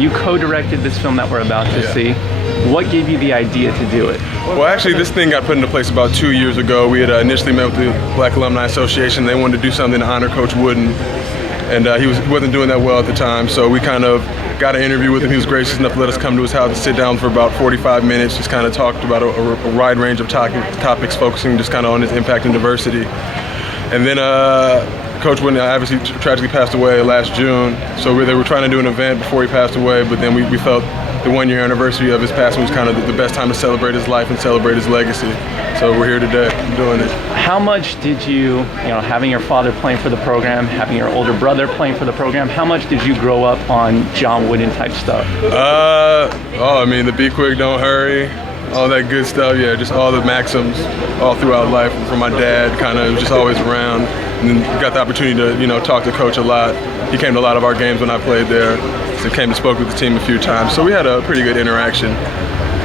You co-directed this film that we're about to see. What gave you the idea to do it? Well, actually, this thing got put into place about 2 years ago. We had initially met with the Black Alumni Association. They wanted to do something to honor Coach Wooden, and he wasn't doing that well at the time. So we kind of got an interview with him. He was gracious enough to let us come to his house and sit down for about 45 minutes. Just kind of talked about a wide range of topics, focusing just kind of on his impact and diversity. And then Coach Wooden obviously tragically passed away last June. So they were trying to do an event before he passed away, but then we felt the 1 year anniversary of his passing was kind of the best time to celebrate his life and celebrate his legacy. So we're here today doing it. How much did you having your father playing for the program, having your older brother playing for the program, how much did you grow up on John Wooden type stuff? I mean, the be quick, don't hurry, all that good stuff. Yeah, just all the maxims all throughout life from my dad. Kind of just always around. And then got the opportunity to talk to Coach a lot. He came to a lot of our games when I played there. So came and spoke with the team a few times. So we had a pretty good interaction.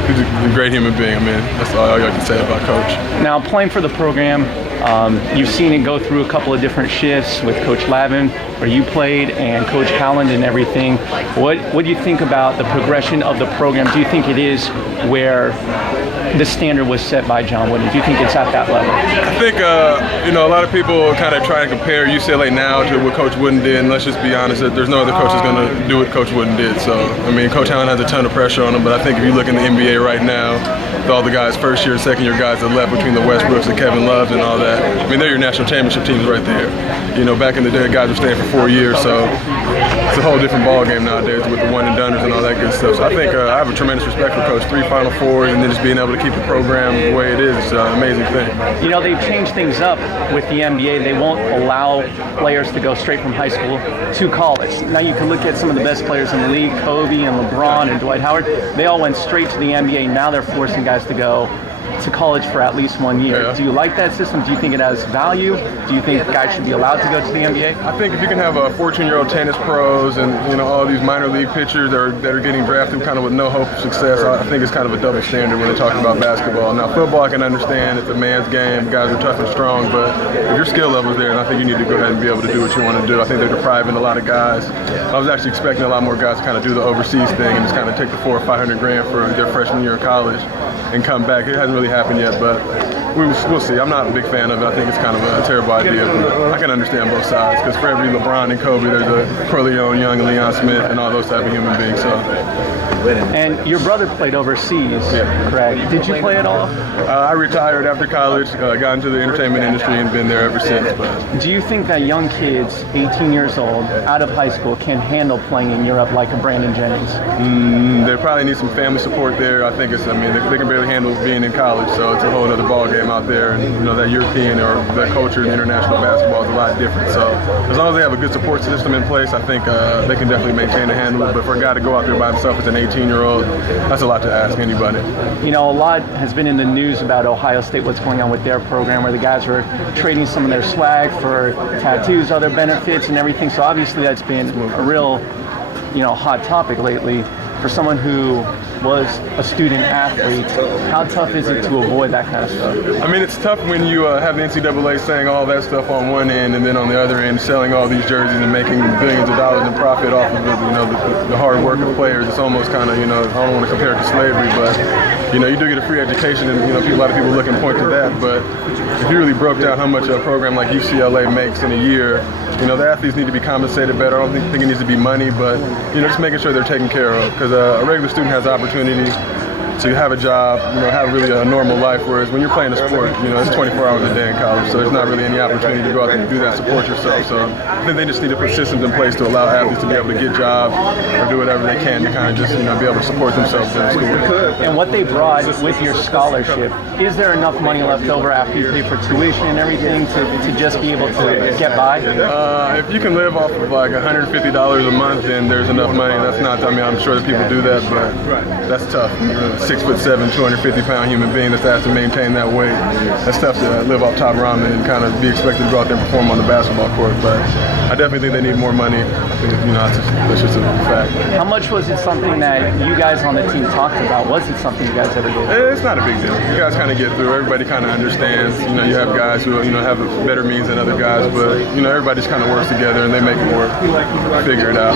He's a great human being. I mean, that's all I can say about Coach. Now, playing for the program, you've seen it go through a couple of different shifts with Coach Lavin, where you played, and Coach Howland and everything. What do you think about the progression of the program? Do you think it is where the standard was set by John Wooden? Do you think it's at that level? I think, a lot of people kind of try and compare UCLA now to what Coach Wooden did, and let's just be honest, there's no other coach that's going to do what Coach Wooden did. So, I mean, Coach Howland has a ton of pressure on him, but I think if you look in the NBA right now, with all the guys, first year and second year guys that left between the Westbrooks and Kevin Loves and all that, I mean, they're your national championship teams right there. Back in the day, guys were staying for 4 years, so it's a whole different ball game nowadays with the one and doneers and all that good stuff. So I think I have a tremendous respect for Coach. 3 Final Fours, and then just being able to keep the program the way it is an amazing thing. They've changed things up with the NBA. They won't allow players to go straight from high school to college. Now you can look at some of the best players in the league, Kobe and LeBron and Dwight Howard. They all went straight to the NBA. Now they're forcing guys to go to college for at least 1 year. Yeah. Do you like that system? Do you think it has value? Do you think guys should be allowed to go to the NBA? I think if you can have 14-year-old tennis pros and all these minor league pitchers that are getting drafted kind of with no hope of success, I think it's kind of a double standard when they talk about basketball. Now football I can understand, it's a man's game, guys are tough and strong, but if your skill level's there, and I think you need to go ahead and be able to do what you want to do. I think they're depriving a lot of guys. I was actually expecting a lot more guys to kind of do the overseas thing and just kind of take the $400,000 or $500,000 for their freshman year of college and come back. It hasn't really happened yet, but we'll see. I'm not a big fan of it. I think it's kind of a terrible idea, but I can understand both sides, because for every LeBron and Kobe, there's a Corleone Young and Leon Smith and all those type of human beings. So. And your brother played overseas, correct? Did you play at all? I retired after college, got into the entertainment industry, and been there ever since. But. Do you think that young kids, 18 years old, out of high school, can handle playing in Europe like a Brandon Jennings? They probably need some family support there. I think they can barely handle being in college, so it's a whole other ball game out there. And that European or that culture in international basketball is a lot different. So as long as they have a good support system in place, I think they can definitely maintain and handle it. But for a guy to go out there by himself as an 18-year-old, that's a lot to ask anybody. A lot has been in the news about Ohio State, what's going on with their program, where the guys are trading some of their swag for tattoos, other benefits, and everything. So obviously that's been a real, hot topic lately. For someone who was a student athlete, how tough is it to avoid that kind of stuff? I mean, it's tough when you have the NCAA saying all that stuff on one end, and then on the other end selling all these jerseys and making billions of dollars in profit off of it. The hard work of players. It's almost kind of, I don't want to compare it to slavery, but you do get a free education, and a lot of people look and point to that. But if you really broke down how much a program like UCLA makes in a year, the athletes need to be compensated better. I don't think it needs to be money, but just making sure they're taken care of, because a regular student has the opportunity to have a job, have really a normal life, whereas when you're playing a sport, it's 24 hours a day in college, so there's not really any opportunity to go out there and do that, support yourself. So I think they just need to put systems in place to allow athletes to be able to get jobs or do whatever they can to kind of just, be able to support themselves in school. And what they brought with your scholarship, is there enough money left over after you pay for tuition and everything to just be able to get by? If you can live off of like $150 a month, then there's enough money. That's not, I'm sure that people do that, but that's tough. 6'7", 250-pound human being that's asked to maintain that weight. That's tough to live off top ramen and kind of be expected to go out there and perform on the basketball court. But I definitely think they need more money. I think, that's just a fact. How much was it something that you guys on the team talked about? Was it something you guys ever did? It's not a big deal. You guys kind of get through. Everybody kind of understands. You have guys who have better means than other guys, but everybody just kind of works together and they make it work. Figure it out.